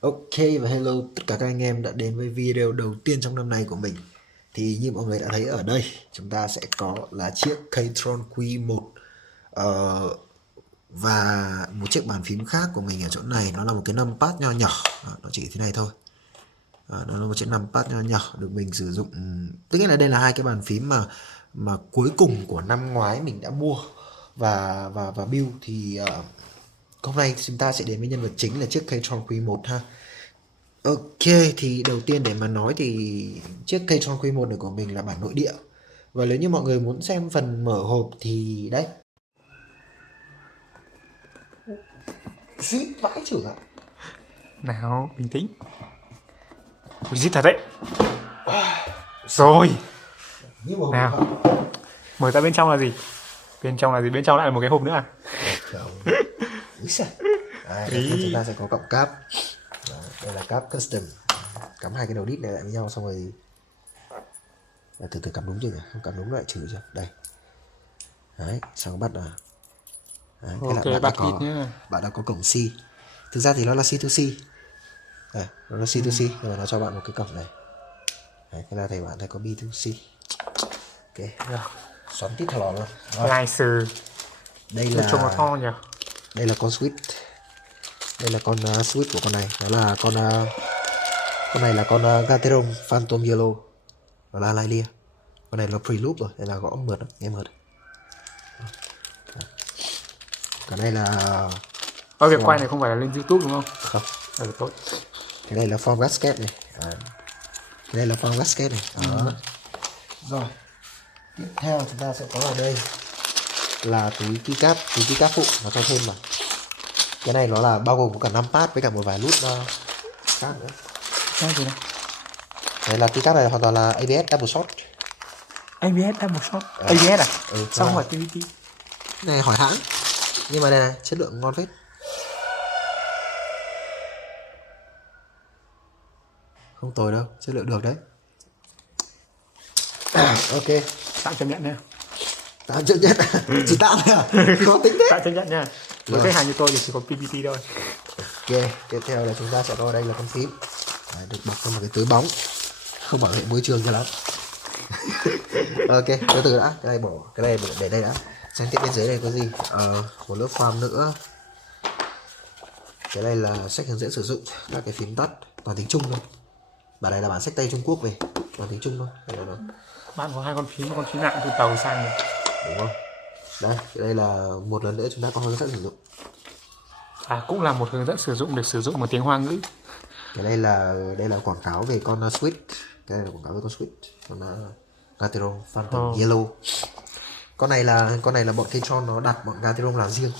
Ok và hello tất cả các anh em đã đến với video đầu tiên trong năm nay của mình. Thì như mọi người đã thấy ở đây, chúng ta sẽ có là chiếc Keytron Q1 ờ, và một chiếc bàn phím khác của mình ở chỗ này. Nó là một cái numpad nho nhỏ, nó chỉ thế này thôi. Nó là một chiếc numpad nho nhỏ được mình sử dụng. Tức là đây là hai cái bàn phím mà cuối cùng của năm ngoái mình đã mua và build. Thì hôm nay chúng ta sẽ đến với nhân vật chính là chiếc Keytron Q1 ha. Ok, thì đầu tiên để mà nói thì chiếc Keytron Q1 này của mình là bản nội địa. Và nếu như mọi người muốn xem phần mở hộp thì đấy. Suýt vãi chưởng ạ. Nào, bình tĩnh. Ui, giết thật đấy. Rồi. Như một Nào. Mở ra bên trong là gì? Bên trong là gì? Bên trong lại là một cái hộp nữa à? Đây, chúng ta sẽ có cọng cáp. Đây là cáp custom. Cắm hai cái đầu đít này lại với nhau xong rồi. Từ từ cắm đúng chưa nhỉ? Không cắm đúng lại trừ chưa? Đây. Đấy, xong bắt là. Đấy, Ok, thế là bắt ít nhá. bạn đã có cổng C. Thực ra thì nó là C2C. Đây, nó là C2C nhưng mà nó cho bạn một cái cổng này. Đấy, thế là thầy bạn thấy có B2C. Ok. Được. Xoắn tít thỏ luôn. Slicer. Đây là trông nó to nhỉ? đây là con switch. Đây là con switch của con này. Nó là con này là con Gateron Phantom Yellow. Nó là Lylia. Con này là pre-loop rồi, đây là gõ mượt đó, nghe mượt. Cái này là Việc quay này không phải là lên YouTube đúng không? không. Được tốt. Cái này là form gasket này. Cái đây là form gasket này. Đó. Rồi. Tiếp theo chúng ta sẽ có ở đây là túi keycap phụ nó cho thêm vào. Cái này nó là bao gồm có cả numpad với cả một vài nút khác nữa. Cái gì này? Đây là keycap này hoàn toàn là ABS double shot. ABS double shot. ABS à? Sao không phải TVT? Này hỏi hãng. Nhưng mà đây này, chất lượng ngon phết. Không tồi đâu, chất lượng được đấy. Ok. Tạm chấp nhận nha. Tạm chấp nhận. Chỉ tạm thôi à? Khó tính thế. Tạm chấp nhận nha. Với khách hàng như tôi thì chỉ có PPT thôi. Ok, tiếp theo là chúng ta sẽ có đây là con phím. Đấy, được bọc trong một cái túi bóng. Không bảo vệ môi trường cho lắm. Ok, từ từ đã. Cái này để đây đã. Xem tiếp bên dưới này có gì. Một lớp form nữa. Cái này là sách hướng dẫn sử dụng các cái phím tắt toàn tiếng Trung thôi. Bản này là bản sách tay Trung Quốc về, toàn tiếng Trung thôi. Bạn có hai con phím, một con phím nặng từ tàu sang rồi. Đúng không? Đây, đây là một lần nữa chúng ta có hướng dẫn sử dụng. Cũng là một hướng dẫn sử dụng để sử dụng một tiếng Hoa ngữ. Cái đây là quảng cáo về con Switch. Cái này là quảng cáo về con Switch. Con Gateron Phantom Yellow. Con này là bọn Keytron nó đặt bọn Gateron làm riêng.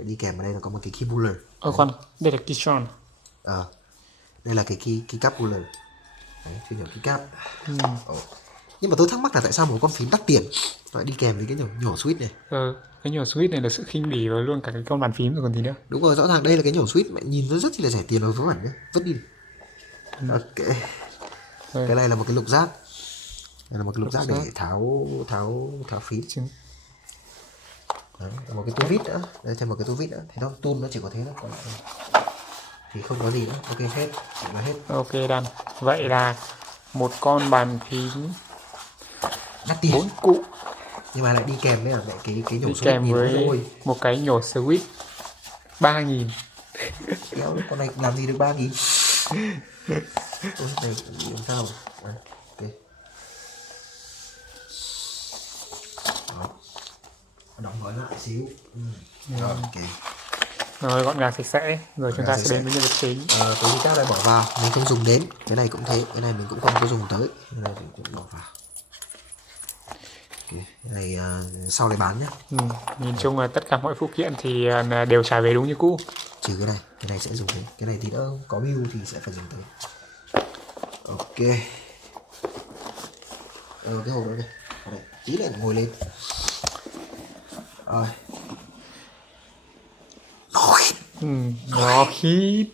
Đi kèm ở đây là có một cái key puller. Đây là Keytron. Đây là cái keycap puller. Đấy, phiên bản keycap. Nhưng mà tôi thắc mắc là tại sao một con phím đắt tiền lại đi kèm với cái nhỏ switch này. Cái nhỏ switch này là sự khinh bỉ với luôn cả cái con bàn phím rồi còn gì nữa. Đúng rồi, rõ ràng đây là cái nhỏ switch mà nhìn nó rất là rẻ tiền rồi, vớ vẩn nhá, vứt đi. Ok. Cái này là một cái lục giác. Đây là một cái lục giác để tháo phím. Đấy, một cái tua vít nữa. Đây thêm một cái tua vít nữa. Thì nó tun nó chỉ có thế thôi, còn lại thì không có gì nữa. Ok hết, là hết. Ok đàn. Vậy là một con bàn phím đắt tiền 4 cụ nhưng mà lại đi kèm với cái nhổ đi switch kèm với một cái nhổ switch 3.000. Kéo con này làm gì được 3.000. Ôi này làm sao rồi. Ok. Đó. Đóng gói lại xíu. Ok. Rồi gọn gàng sạch sẽ. Rồi chúng ta sẽ đến với nhân vật chính. Túi keycap này bỏ vào, mình không dùng đến. Cái này cũng thế, cái này mình cũng không có dùng tới. Cái này mình cũng bỏ vào. Okay. Cái này sau này bán nhé. Nhìn chung là tất cả mọi phụ kiện thì đều trả về đúng như cũ. Trừ cái này sẽ dùng tới. Cái này thì đỡ có build thì sẽ phải dùng tới. Ok. Cái hộp đó đây. Đây, tí lại ngồi lên. Rồi. Nó khít.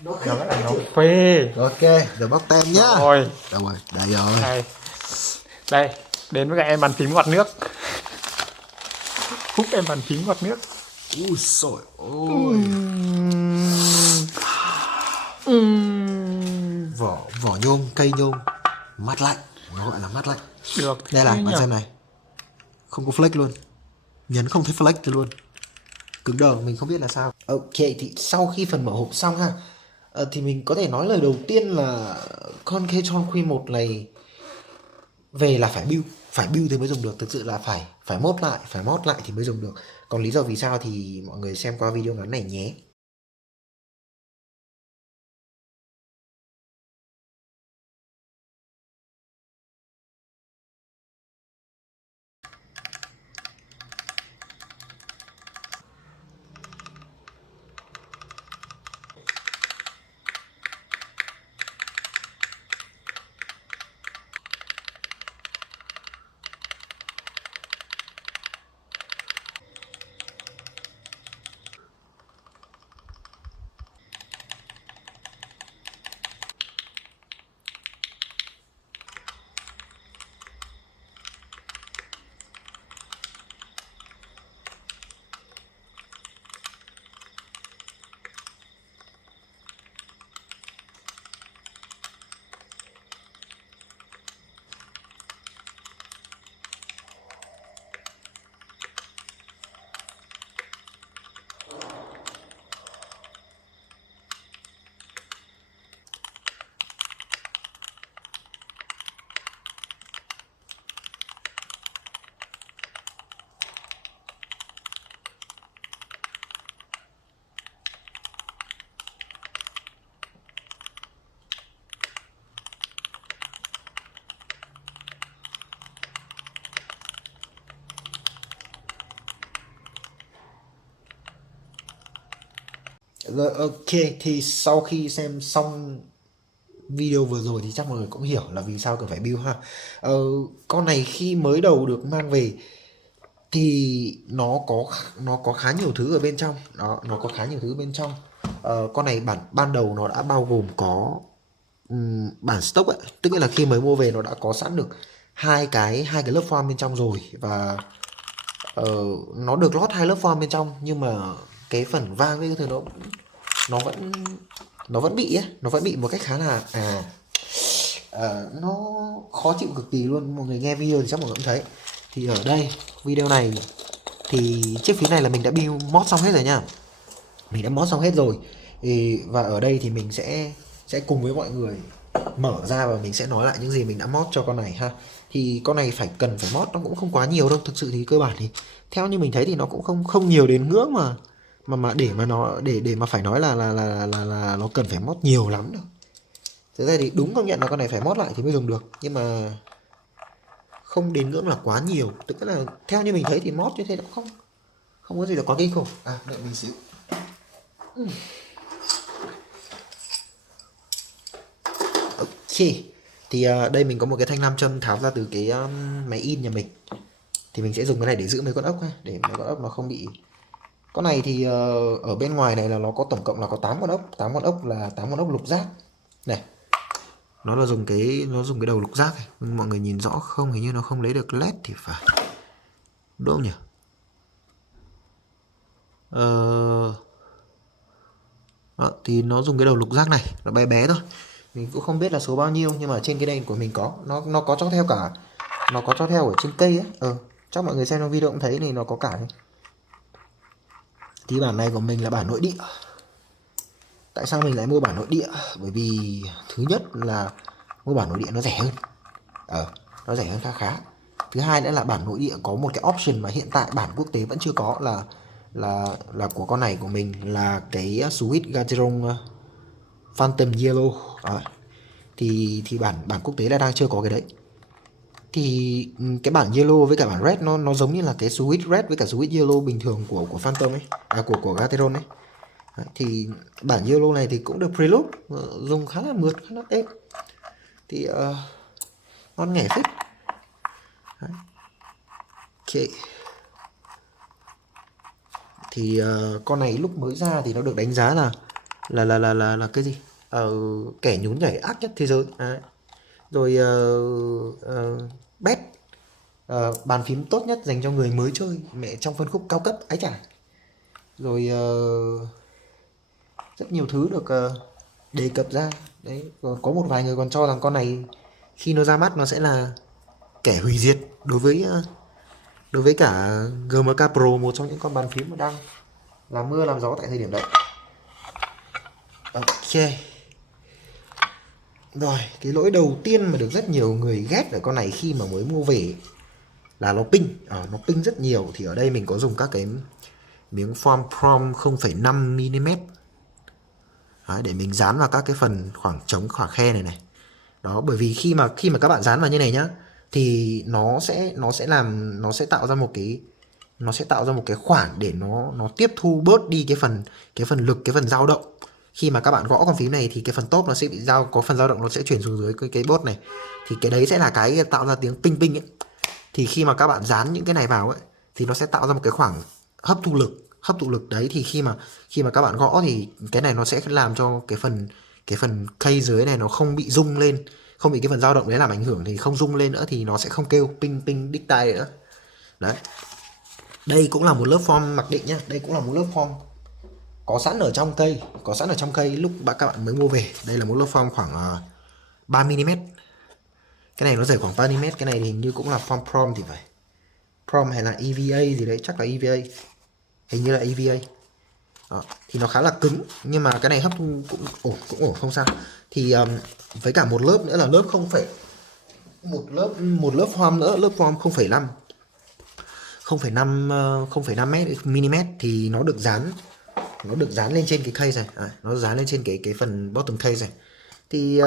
Nó lại nó phê. Ok, giờ bóc tem nhá. Rồi. Đâu rồi? Đây rồi. Đây, đến với các em bàn phím ngọt nước. Hút em bàn phím ngọt nước. Ui xồi ôi. vỏ nhôm, cây nhôm, mát lạnh, nó gọi là mát lạnh. Được. Đây là thế bạn nhỉ? xem này, không có flake luôn, nhấn không thấy flake luôn, cứng đờ, mình không biết là sao. Ok, thì sau khi phần mở hộp xong ha, thì mình có thể nói lời đầu tiên là con Keytron Q1 này về là phải build thì mới dùng được, thực sự là phải mod lại thì mới dùng được. Còn lý do vì sao thì mọi người xem qua video ngắn này nhé. Rồi, ok, thì sau khi xem xong video vừa rồi thì chắc mọi người cũng hiểu là vì sao cần phải build ha. Con này khi mới đầu được mang về thì nó có khá nhiều thứ ở bên trong đó, nó có khá nhiều thứ bên trong. Con này ban đầu nó đã bao gồm có bản stock ấy, tức là khi mới mua về nó đã có sẵn được hai cái lớp form bên trong rồi, và nó được lót hai lớp form bên trong, nhưng mà cái phần vang với cái thứ nó vẫn nó vẫn bị một cách khá là nó khó chịu cực kỳ luôn. Mọi người nghe video thì chắc mọi người cũng thấy. Thì ở đây video này thì chiếc phím này là mình đã build mod xong hết rồi nha, mình đã mod xong hết rồi. Và ở đây thì mình sẽ cùng với mọi người mở ra và mình sẽ nói lại những gì mình đã mod cho con này ha. Thì con này cần phải mod nó cũng không quá nhiều đâu, thực sự thì cơ bản thì theo như mình thấy thì nó cũng không nhiều đến ngưỡng mà để mà phải nói là nó cần phải mod nhiều lắm đâu. Thực ra thì đúng công nhận là con này phải mod lại thì mới dùng được, nhưng mà không đến ngưỡng là quá nhiều. Tức là theo như mình thấy thì mod như thế nó không có gì là quá kinh khủng. Đợi mình xíu. Ok, thì đây mình có một cái thanh nam châm tháo ra từ cái máy in nhà mình. Thì mình sẽ dùng cái này để giữ mấy con ốc ha, để mấy con ốc nó không bị. Con này thì ở bên ngoài này là nó có tổng cộng là có 8 con ốc, 8 con ốc là 8 con ốc lục giác. Này. Nó dùng cái đầu lục giác này. Mọi người nhìn rõ không? Hình như nó không lấy được led thì phải. Đúng không nhỉ? Đó, thì nó dùng cái đầu lục giác này, nó bé bé thôi. Mình cũng không biết là số bao nhiêu, nhưng mà trên cái đây của mình có, nó có cho theo cả, nó có cho theo ở trên cây ấy. Chắc mọi người xem trong video cũng thấy thì nó có cả đấy. Thì bản này của mình là bản nội địa. Tại sao mình lại mua bản nội địa? Bởi vì thứ nhất là mua bản nội địa nó rẻ hơn. Nó rẻ hơn khá khá. Thứ hai nữa là bản nội địa có một cái option mà hiện tại bản quốc tế vẫn chưa có, là của con này của mình là cái Switch Gateron Phantom Yellow. Thì bản quốc tế là đang chưa có cái đấy. Thì cái bản Yellow với cả bản Red nó giống như là cái Switch Red với cả Switch Yellow bình thường của Phantom ấy, của Gateron ấy. Thì bản Yellow này thì cũng được preload, dùng khá là mượt, khá là êm. Thì ngon nghẻ phết. Ok. Thì con này lúc mới ra thì nó được đánh giá là cái gì? Kẻ nhún nhảy ác nhất thế giới. Rồi best bàn phím tốt nhất dành cho người mới chơi mẹ trong phân khúc cao cấp ấy chả. Rồi rất nhiều thứ được đề cập ra, Đấy, có một vài người còn cho rằng con này khi nó ra mắt nó sẽ là kẻ hủy diệt đối với cả GMK Pro, một trong những con bàn phím mà đang làm mưa làm gió tại thời điểm đấy. Ok. Rồi, cái lỗi đầu tiên mà được rất nhiều người ghét ở con này khi mà mới mua về là nó ping. Nó ping rất nhiều. Thì ở đây mình có dùng các cái miếng foam prom 0,5mm để mình dán vào các cái phần khoảng trống, khoảng khe này này. Đó, bởi vì khi mà các bạn dán vào như này nhá, thì nó sẽ tạo ra một cái khoảng để nó tiếp thu bớt đi cái phần lực, cái phần dao động. Khi mà các bạn gõ con phím này thì cái phần top nó sẽ bị có phần dao động nó sẽ chuyển xuống dưới cái bốt này. Thì cái đấy sẽ là cái tạo ra tiếng ping ping ấy. Thì khi mà các bạn dán những cái này vào ấy thì nó sẽ tạo ra một cái khoảng hấp thụ lực đấy. Thì khi mà các bạn gõ thì cái này nó sẽ làm cho cái phần key dưới này nó không bị rung lên, không bị cái phần dao động đấy làm ảnh hưởng, thì không rung lên nữa thì nó sẽ không kêu ping ping đích tai nữa. Đấy, đây cũng là một lớp form mặc định nhá, đây cũng là một lớp form có sẵn ở trong cây lúc các bạn mới mua về. Đây là một lớp form khoảng 3mm. Cái này nó dày khoảng 3mm. Cái này thì hình như cũng là form prom thì phải, prom hay là EVA gì đấy, chắc là EVA, hình như là EVA. Đó, thì nó khá là cứng, nhưng mà cái này hấp thu cũng ổn không sao. Thì với cả một lớp nữa là lớp một lớp form nữa, lớp form 0,5 mm thì nó được dán lên trên cái case này, nó dán lên trên cái phần bottom case này. Thì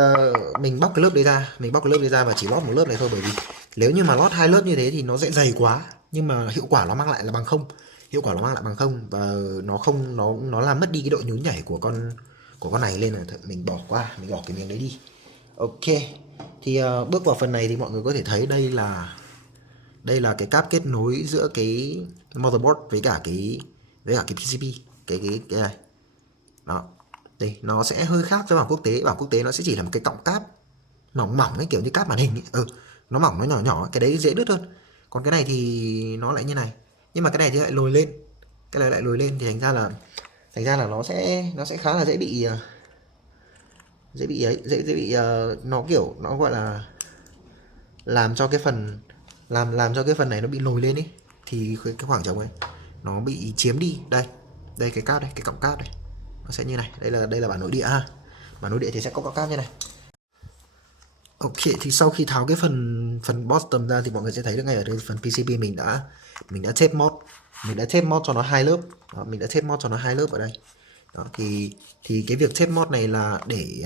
mình bóc cái lớp đấy ra và chỉ lót một lớp này thôi, bởi vì nếu như mà lót hai lớp như thế thì nó sẽ dày quá, nhưng mà hiệu quả nó mang lại là bằng không, và nó làm mất đi cái độ nhún nhảy của con này, lên là mình bỏ cái miếng đấy đi. Ok, thì bước vào phần này thì mọi người có thể thấy đây là cái cáp kết nối giữa cái motherboard với cả cái PCB, cái này. Đó, đây nó sẽ hơi khác với bản quốc tế. Bản quốc tế nó sẽ chỉ là một cái cọng cáp mỏng mỏng ấy, kiểu như cáp màn hình ấy. Nó mỏng, nó nhỏ nhỏ, cái đấy dễ đứt hơn. Còn cái này thì nó lại như này, nhưng mà cái này thì lại lồi lên, thì thành ra là nó sẽ khá là dễ bị nó kiểu nó gọi là làm cho cái phần này nó bị lồi lên ấy, thì cái khoảng trống ấy nó bị chiếm đi. Đây cái cáp đây, cái cọng cáp này nó sẽ như này. Đây là bản nội địa ha. Bản nội địa thì sẽ có cọng cáp như này. Ok, thì sau khi tháo cái phần bottom ra thì mọi người sẽ thấy được ngay ở đây phần PCB mình đã tape mod cho nó hai lớp. Đó, mình đã tape mod cho nó hai lớp ở đây. Đó, thì cái việc tape mod này là để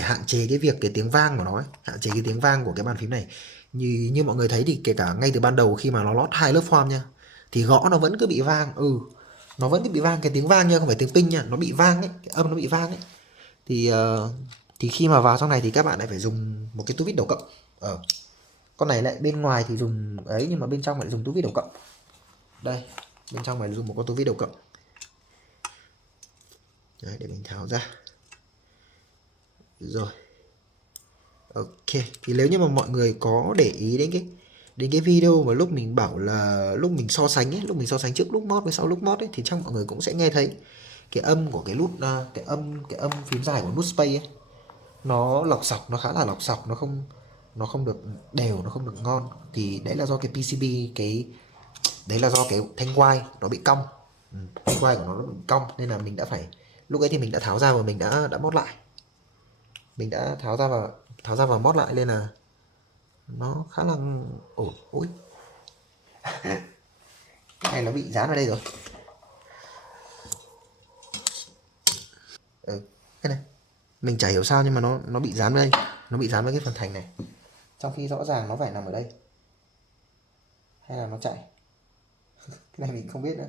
hạn chế cái tiếng vang của nó ấy, hạn chế cái tiếng vang của cái bàn phím này. Như mọi người thấy thì kể cả ngay từ ban đầu khi mà nó lót hai lớp form nha, thì gõ nó vẫn cứ bị vang. Nó vẫn cứ bị vang, cái tiếng vang nha, không phải tiếng ping nha, nó bị vang ấy, cái âm nó bị vang ấy. Thì khi mà vào trong này thì các bạn lại phải dùng một cái tu vít đầu cộng. Con này lại bên ngoài thì dùng ấy, nhưng mà bên trong lại dùng tu vít đầu cộng. Đây, bên trong này dùng một con tu vít đầu cộng. Đấy, để mình tháo ra. Rồi. Ok, thì nếu như mà mọi người có để ý đến cái video mà lúc mình bảo là lúc mình so sánh trước lúc mod với sau lúc mod ấy, thì chắc mọi người cũng sẽ nghe thấy cái âm của cái nút cái âm phím dài của nút space ấy, nó lọc sọc, nó khá là lọc sọc, nó không được đều, nó không được ngon. Thì đấy là do cái PCB, đấy là do cái thanh quai nó bị cong. Thanh quai của nó bị cong, nên là mình đã phải, lúc ấy thì mình đã tháo ra và mình đã mod lại. Mình đã tháo ra và mod lại, nên là nó khá là ổn. Ui, cái này nó bị dán vào đây rồi. Cái này mình chả hiểu sao nhưng mà nó bị dán vào đây, nó bị dán vào cái phần thành này, trong khi rõ ràng nó phải nằm ở đây, hay là nó chạy. Cái này mình không biết nữa.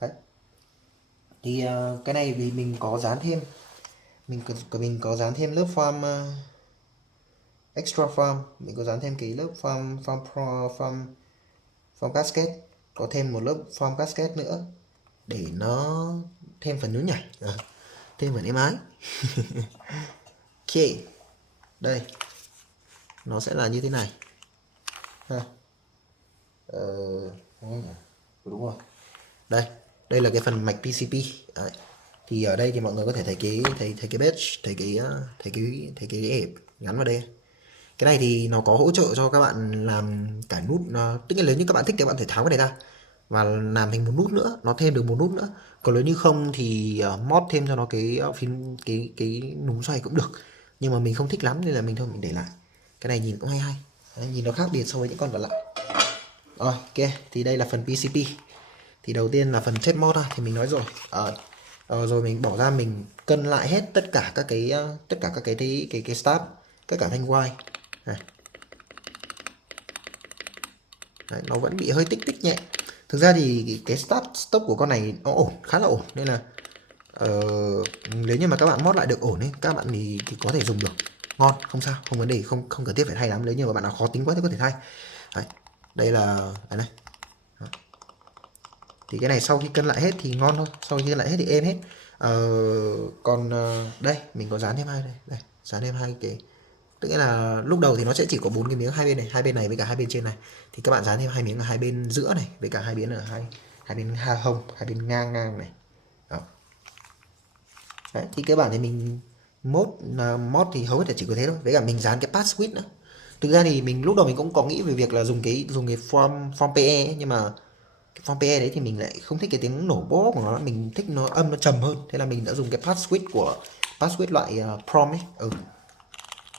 Đấy, thì cái này vì mình có dán thêm, mình có dán thêm lớp form extra form, mình có dán thêm cái lớp form cascade, có thêm một lớp form cascade nữa để nó thêm phần nhún nhảy, thêm phần êm ái. Ok, đây nó sẽ là như thế này ha. Đúng rồi, đây là cái phần mạch PCB. Đấy, Thì ở đây thì mọi người có thể thấy cái badge, thấy cái ẹp gắn vào đây. Cái này thì nó có hỗ trợ cho các bạn làm cả nút, tức là nếu như các bạn thích thì các bạn thể tháo cái này ra và làm thành một nút nữa, nó thêm được một nút nữa. Còn nếu như không thì mod thêm cho nó cái núm xoay cũng được, nhưng mà mình không thích lắm nên là mình để lại. Cái này nhìn cũng hay hay. Đấy, nhìn nó khác biệt so với những con còn lại. Rồi, ok, thì đây là phần PCP. Thì đầu tiên là phần test mod thì mình nói rồi. Rồi mình bỏ ra mình cân lại hết tất cả các cái start, tất cả thanh quay. Đấy, nó vẫn bị hơi tích tích nhẹ. Thực ra thì cái start stop của con này nó ổn, khá là ổn, nên là nếu như mà các bạn mod lại được ổn ấy, các bạn thì có thể dùng được, ngon, không sao, không vấn đề, không cần thiết phải thay lắm. Nếu như mà bạn nào khó tính quá thì có thể thay. Đấy, đây là cái này. Đó. Thì cái này sau khi cân lại hết thì ngon thôi, sau khi cân lại hết thì êm hết. Còn đây mình có dán thêm đây, dán thêm hai cái, tức là lúc đầu thì nó sẽ chỉ có 4 cái miếng hai bên này với cả hai bên trên này, thì các bạn dán thêm 2 miếng ở hai bên giữa này với cả hai bên ở hai bên hông, hai bên ngang này. Đó. Đấy, thì cơ bản thì mình mod thì hầu hết là chỉ có thế thôi, với cả mình dán cái pass switch nữa. Thực ra thì mình lúc đầu mình cũng có nghĩ về việc là dùng cái form PE ấy, nhưng mà cái form PE đấy thì mình lại không thích cái tiếng nổ bó của nó, mình thích nó âm nó trầm hơn, thế là mình đã dùng cái pass switch loại prom ấy.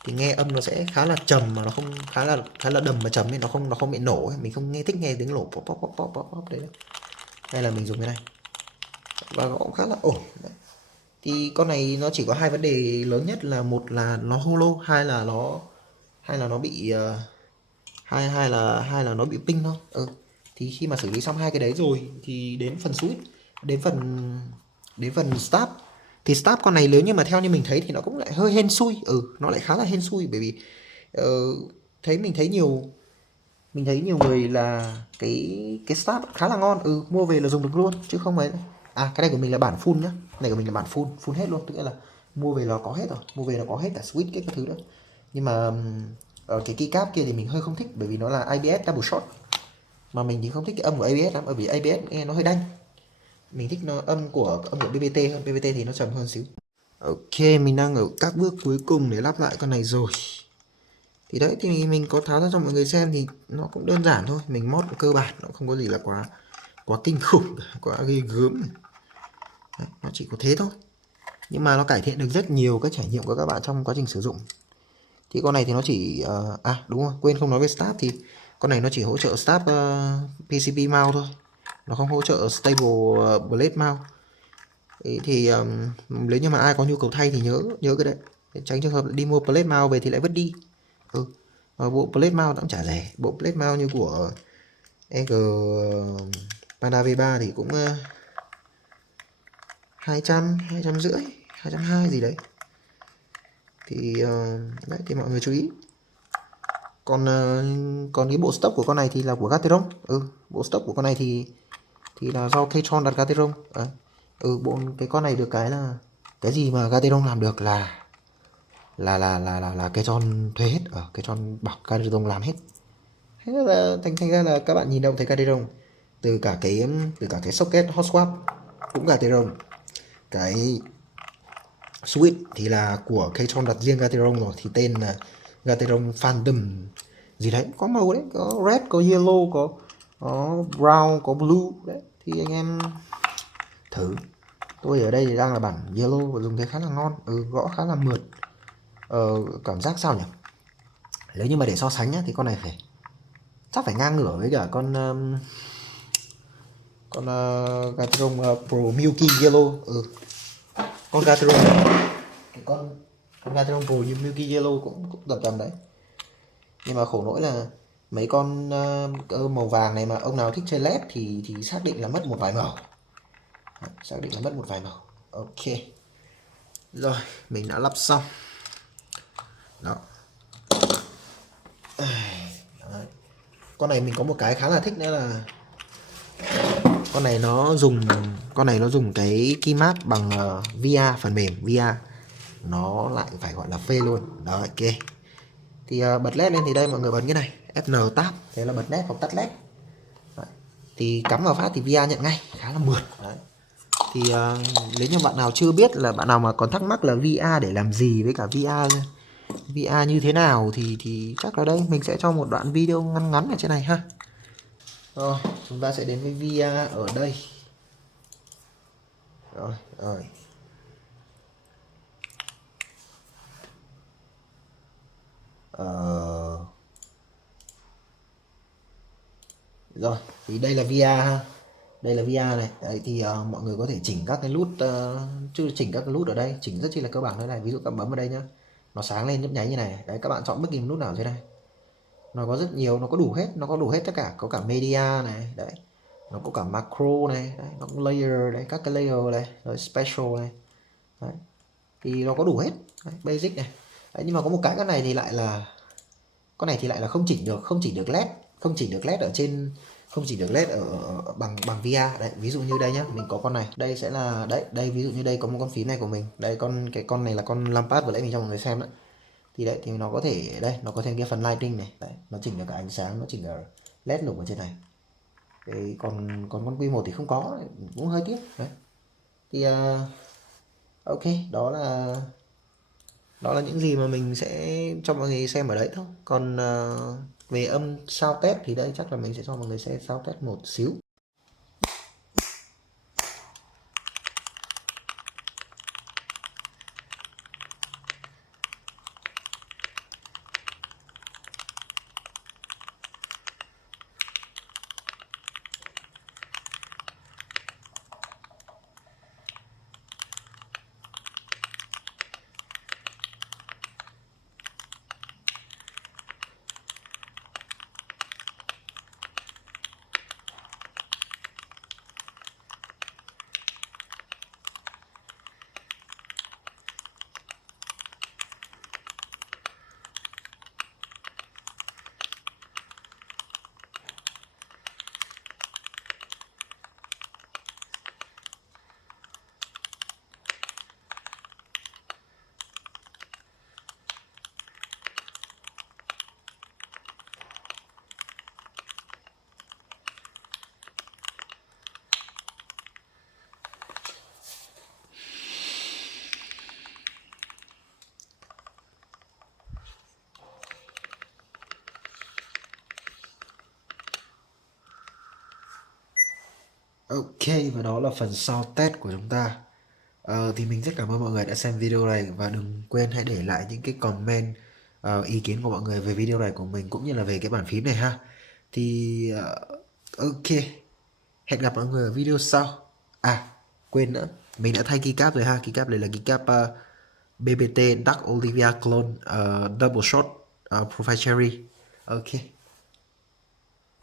Thì nghe âm nó sẽ khá là trầm, mà nó không khá là đầm mà trầm ấy, nó không bị nổ ấy. Mình không thích nghe tiếng nổ pop pop pop pop pop đấy. Đây là mình dùng cái này và nó cũng khá là ổn đấy. Thì con này nó chỉ có hai vấn đề lớn nhất là, một là nó holo, hai là nó bị hai là nó bị ping thôi. Thì khi mà xử lý xong hai cái đấy rồi thì đến phần switch, đến phần start. Thì start con này nếu như mà theo như mình thấy thì nó cũng lại hơi hên xui, nó lại khá là hên xui, bởi vì mình thấy nhiều người là cái start switch khá là ngon, mua về là dùng được luôn chứ không phải. Cái này của mình là bản full nhá, này của mình là bản full hết luôn, tức là mua về là có hết rồi, mua về là có hết cả switch các thứ nữa. Nhưng mà ở cái keycap kia thì mình hơi không thích, bởi vì nó là ABS double shot, mà mình thì không thích cái âm của ABS lắm, bởi vì ABS nghe nó hơi đanh. Mình thích âm của BBT hơn, BBT thì nó trầm hơn xíu. Ok, mình đang ở các bước cuối cùng để lắp lại con này rồi. Thì đấy, thì mình có tháo ra cho mọi người xem, thì nó cũng đơn giản thôi, mình mod cơ bản, nó không có gì là quá kinh khủng, quá ghê gớm. Đấy, nó chỉ có thế thôi, nhưng mà nó cải thiện được rất nhiều các trải nghiệm của các bạn trong quá trình sử dụng. Thì con này thì nó chỉ đúng rồi, quên không nói về start, thì con này nó chỉ hỗ trợ start PCB mount thôi, nó không hỗ trợ stable blade mount. Thì nếu như mà ai có nhu cầu thay thì nhớ cái đấy, để tránh trường hợp đi mua plate mount về thì lại vứt đi. Bộ plate mount cũng chả rẻ, bộ plate mount như của EG Panda V3 thì cũng 200, 250, 220 gì đấy. Thì đấy, thì mọi người chú ý. Còn cái bộ stock của con này thì là của Gateron. Bộ stock của con này thì là do Keytron đặt Gateron. Bộ cái con này được cái là cái gì mà Gateron làm được là Keytron thuê hết, Keytron bảo Gateron làm hết. Thế là thành ra là các bạn nhìn đâu thấy Gateron, từ cả cái socket hot swap cũng Gateron, cái switch thì là của Keytron đặt riêng Gateron rồi, thì tên là Gateron Phantom gì đấy, có màu đấy, có red, có yellow, có brown, có blue đấy. Thì anh em thử. Tôi ở đây thì đang là bản yellow và dùng thấy khá là ngon, gõ khá là mượt. Cảm giác sao nhỉ, nếu như mà để so sánh nhá, thì con này chắc phải ngang ngửa với cả con Gateron Pro Milky Yellow. Con Gateron Pro như Milky Yellow cũng tầm đấy. Nhưng mà khổ nỗi là mấy con màu vàng này mà ông nào thích chơi led thì xác định là mất một vài màu. Ok, rồi mình đã lắp xong đó. Đấy. Con này mình có một cái khá là thích nữa là con này nó dùng cái keymap bằng VR, phần mềm VR, nó lại phải gọi là phê luôn đó. Ok, thì bật led lên thì đây mọi người bật cái này FN tab, thế là bật led hoặc tắt led. Đấy. Thì cắm vào phát thì VR nhận ngay, khá là mượt. Đấy. Thì nếu như bạn nào chưa biết, là bạn nào mà còn thắc mắc là VR để làm gì với cả VR như thế nào, thì chắc là đây mình sẽ cho một đoạn video ngắn ngắn ở trên này ha. Rồi chúng ta sẽ đến với VR ở đây. Rồi rồi Ờ, rồi thì đây là VR ha, đây là VR này. Đấy thì mọi người có thể chỉnh các cái nút, chỉnh các cái nút ở đây, chỉnh rất chi là cơ bản đây này. Ví dụ các bấm vào đây nhá, nó sáng lên nhấp nháy như này. Đấy, các bạn chọn bất kỳ một nút nào trên đây, nó có rất nhiều, nó có đủ hết, nó có đủ hết tất cả, có cả media này. Đấy, nó có cả macro này. Đấy, nó có layer đấy, các cái layer này, rồi special này. Đấy, thì nó có đủ hết. Đấy, basic này. Đấy, nhưng mà có một cái này thì lại là, con này thì lại là không chỉnh được, không chỉnh được led, không chỉnh được led ở trên, không chỉnh được led ở bằng VR. Đấy, ví dụ như đây nhá, mình có con này, đây sẽ là đấy, đây ví dụ như đây có một con phím này của mình, đây con này là con lampad vừa nãy mình cho mọi người xem đấy. Thì đấy thì nó có thể, đây nó có thêm cái phần lighting này, đấy nó chỉnh được cả ánh sáng, nó chỉnh cả led nổ ở trên này. Đấy, còn con Q1 thì không có, cũng hơi tiếc đấy. Thì ok, đó là những gì mà mình sẽ cho mọi người xem ở đấy thôi. Còn về âm sound test thì đây chắc là mình sẽ cho mọi người xem sound test một xíu. Ok, và đó là phần sound test của chúng ta. Thì mình rất cảm ơn mọi người đã xem video này, và đừng quên hãy để lại những cái comment, ý kiến của mọi người về video này của mình, cũng như là về cái bàn phím này ha. Thì ok, hẹn gặp mọi người ở video sau. À quên nữa, mình đã thay keycap rồi ha. Keycap này là keycap BBT Dark Olivia Clone Double Shot Proprietary. Ok.